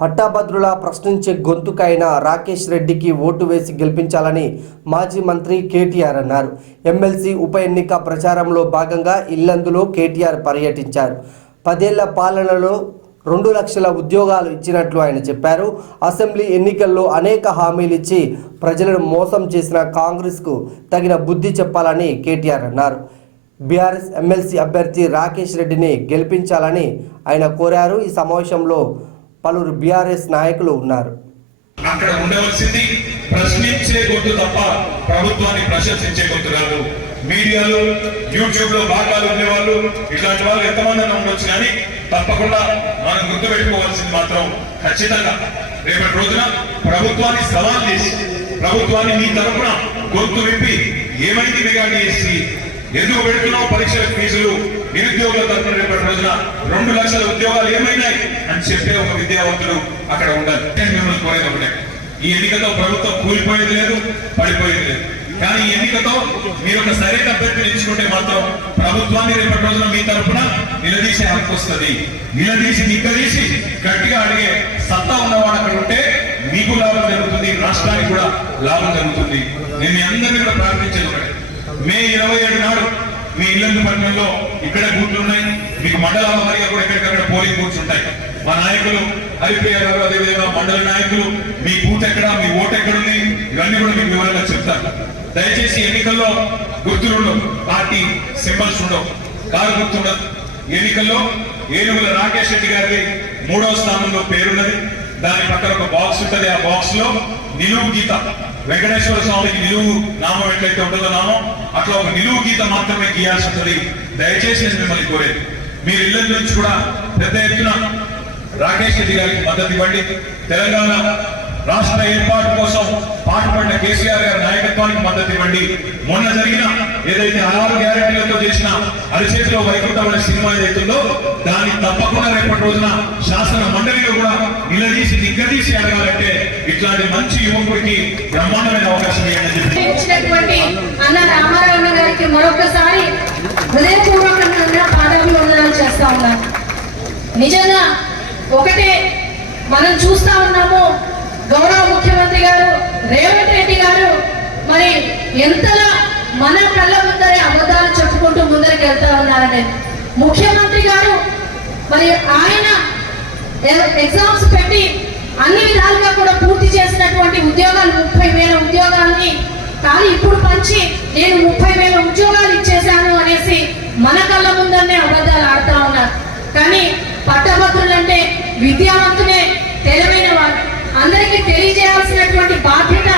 పట్టాభద్రుల ప్రశ్నించే గొంతుకైన రాకేష్ రెడ్డికి ఓటు వేసి గెలిపించాలని మాజీ మంత్రి కేటీఆర్ అన్నారు. ఎమ్మెల్సీ ఉప ఎన్నిక ప్రచారంలో భాగంగా ఇల్లందులో కేటీఆర్ పర్యటించారు. పదేళ్ళ పాలనలో రెండు లక్షల ఉద్యోగాలు ఇచ్చినట్లు ఆయన చెప్పారు. అసెంబ్లీ ఎన్నికల్లో అనేక హామీలు ఇచ్చి ప్రజలను మోసం చేసిన కాంగ్రెస్కు తగిన బుద్ధి చెప్పాలని కేటీఆర్ అన్నారు. బీఆర్ఎస్ ఎమ్మెల్సీ అభ్యర్థి రాకేష్ రెడ్డిని గెలిపించాలని ఆయన కోరారు. ఈ సమావేశంలో పలువురు బీఆర్ఎస్ నాయకులు ఉన్నారు. అక్కడ ఉండవలసింది ప్రశ్నించే గొంతు తప్ప ప్రభుత్వాన్ని ప్రశంసించే గొంతు కాదు. మీడియాలో యూట్యూబ్లో భాగాలు ఉండేవాళ్ళు ఇట్లాంటి వాళ్ళు ఎంతమంది ఉండొచ్చు కానీ తప్పకుండా మనం గుర్తుపెట్టుకోవాల్సింది మాత్రం ఖచ్చితంగా రేపటి రోజున ప్రభుత్వాన్ని సవాల్ చేసి ప్రభుత్వాన్ని మీ తరఫున గొంతు విప్పి ఏమైంది మెగా డిఎస్సి ఎందుకు పెడుతున్నావు పరీక్షల ఫీజులు? నిరుద్యోగుల తరఫున రేపటి రోజున రెండు లక్షల ఉద్యోగాలు ఏమైనాయి అని చెప్పే ఒక విద్యావంతుడు అక్కడ ఉండాలి. మిమ్మల్ని కోరేది ఒకటే. ఈ ఎన్నికతో ప్రభుత్వం కూలిపోయేది లేదు పడిపోయేది లేదు. కానీ ఈ ఎన్నికతో మీరు ఒక సరైన అభ్యర్థిని ఎంచుకుంటే మాత్రం ప్రభుత్వాన్ని రేపటి రోజున మీ తరఫున నిలదీసే హక్కు వస్తుంది. నిలదీసి నిగ్గదీసి గట్టిగా అడిగే సత్తా ఉన్నవాడు అక్కడ ఉంటే మీకు లాభం జరుగుతుంది రాష్ట్రానికి కూడా లాభం జరుగుతుంది. నేను అందరినీ కూడా ప్రార్థించేది ఒకటే. మే ఇరవై ఏడు నాడు మీ ఇల్లందు పట్టణంలో ఇక్కడే బూట్లు ఉన్నాయి. మీకు మండలాల వారిగా కూడా ఎక్కడికక్కడ పోలింగ్ బూత్స్ ఉంటాయి. మా నాయకులు హరిప్రియ గారు అదేవిధంగా మండల నాయకులు మీ బూత్ ఎక్కడ మీ ఓటు ఎక్కడుంది ఇవన్నీ కూడా మీకు వివరంగా చెప్తారు. దయచేసి ఎన్నికల్లో గుర్తులుండవు. పార్టీ సింబల్స్ ఉండవు. కారు గుర్తుండదు. ఎన్నికల్లో ఏనుగుల రాకేష్ రెడ్డి గారికి మూడవ స్థానంలో పేరున్నది. దాని పక్కన ఒక బాక్స్ ఉంటుంది. ఆ బాక్స్లో నిలువు గీత. వెంకటేశ్వర స్వామికి నిలువు నామం ఎట్లయితే ఉంటుందో నామం అట్లా ఒక నిలువు గీత మాత్రమే గీయాల్సి ఉంటుంది దయచేసి నేను మిమ్మల్ని కోరేది. మీరు ఇళ్ళ నుంచి కూడా పెద్ద ఎత్తున రాకేష్ రెడ్డి గారికి మద్దతు ఇవ్వండి. తెలంగాణ రాష్ట్ర ఏర్పాటు కోసం పాటుపడిన కేసీఆర్ గారి నాయకత్వానికి మద్దతు ఇవ్వండి. మొన్న జరిగిన ఏదైతే ఆరు గ్యారెంటీలతో చేసిన అరిచేతిలో వైకుంఠం అనే సినిమా ఏదైతుందో దాన్ని తప్పకుండా రేపటి రోజున శాసన మండలి నిలదీసి నిగ్గదీసి అడగాలంటే ఇట్లాంటి మంచి యువకుడికి బ్రహ్మాండమైన అవకాశం ఇచ్చినటువంటి అన్న రామారావు గారికి మరొకసారి హృదయపూర్వకంగా పాదాభివందనాలు చేస్తా ఉన్నాను నిజంగా ఒకటే మనం చూస్తా ఉన్నాము గౌరవ ముఖ్యమంత్రి గారు రేవంత్ రెడ్డి గారు మరి ఎంతలా మన కళ్ళ ముందరే అబద్ధాలు చెప్పుకుంటూ ముందరికి వెళ్తా ఉన్నారని ముఖ్యమంత్రి గారు మరి ఆయన ఎగ్జామ్స్ పెట్టి అన్ని విధాలుగా కూడా పూర్తి చేసినటువంటి ఉద్యోగాలు ముప్పై వేల ఉద్యోగాలని కానీ ఇప్పుడు పంచి నేను ముప్పై వేల ఉద్యోగాలు ఇచ్చేశాను అనేసి మన కళ్ళ ముందరనే అబద్ధాలు ఆడుతా ఉన్నారు. కానీ పట్టభద్రులంటే విద్యావంతులే తెలివైన వారు అందరికీ తెలియజేయాల్సినటువంటి బాధ్యత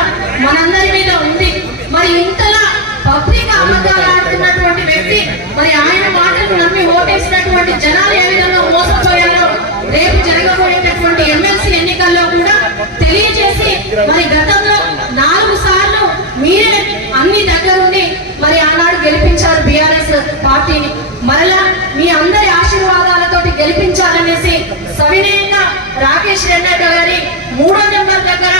మనందరి మీద ఉంది. మరి ఇంతలా పబ్లిక్ అబద్ధాలు ఆడుతున్నటువంటి వ్యక్తి మరి ఆయన మాటలు నమ్మి ఓటేసినటువంటి జనాలు మరి గతంలో నాలుగు సార్లు మీరే అన్ని దగ్గరుండి మరి ఆనాడు గెలిపించారు బీఆర్ఎస్ పార్టీని. మరలా మీ అందరి ఆశీర్వాదాలతోటి గెలిపించాలనేసి సవినయంగా రాకేష్ రెడ్డి గారి మూడో నెంబర్ దగ్గర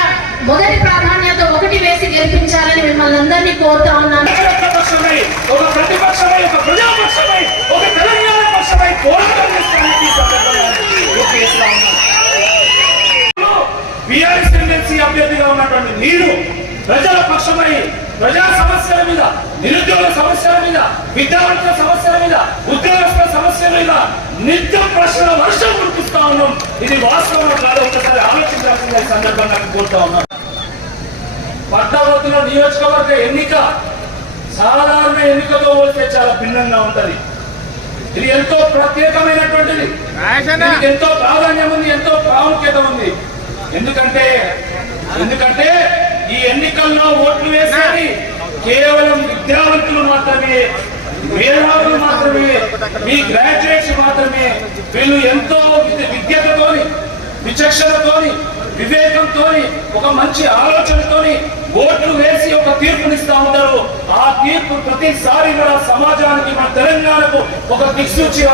మొదటి ప్రాధాన్యత ఒకటి వేసి గెలిపించాలని మిమ్మల్ని అందరినీ కోరుతా ఉన్నాను. ఒక ప్రతిపక్షమై ఒక ప్రజాపక్షమై. ప్రజల పక్షమై ప్రజా సమస్యల మీద నిరుద్యోగ సమస్యల మీద విద్యార్థుల సమస్యల మీద ఉద్యోగస్తుల సమస్యల మీద నిత్య ప్రశ్నల వర్షం కురిపిస్తా ఉన్నాం. ఇది వాస్తవం కాదు ఒకసారి ఆలోచించాల్సిందిగా ఈ సందర్భంగా కోరుతా ఉన్నాం పట్టభద్రుల నియోజకవర్గ ఎన్నిక సాధారణ ఎన్నికతో పోలిస్తే చాలా భిన్నంగా ఉంటది. ఇది ఎంతో ప్రత్యేకమైనటువంటిది. ఎంతో ప్రాధాన్యం ఉంది ఎంతో ప్రాముఖ్యత ఉంది. ఎందుకంటే ఎందుకంటే ఈ ఎన్నికల్లో ఓట్లు వేసేది కేవలం విద్యావంతులు మాత్రమే మేధావులు మాత్రమే మీ గ్రాడ్యుయేట్స్ మాత్రమే. వీళ్ళు ఎంతో విద్య- విద్యతతోని విచక్షణతోని వివేకంతోని ఒక మంచి ఆలోచనతోని ఓట్లు వేసి ఒక తీర్పునిస్తా ఉంటారు. ఆ తీర్పు ప్రతిసారి కూడా సమాజానికి మన తెలంగాణకు ఒక దిక్సూచిగా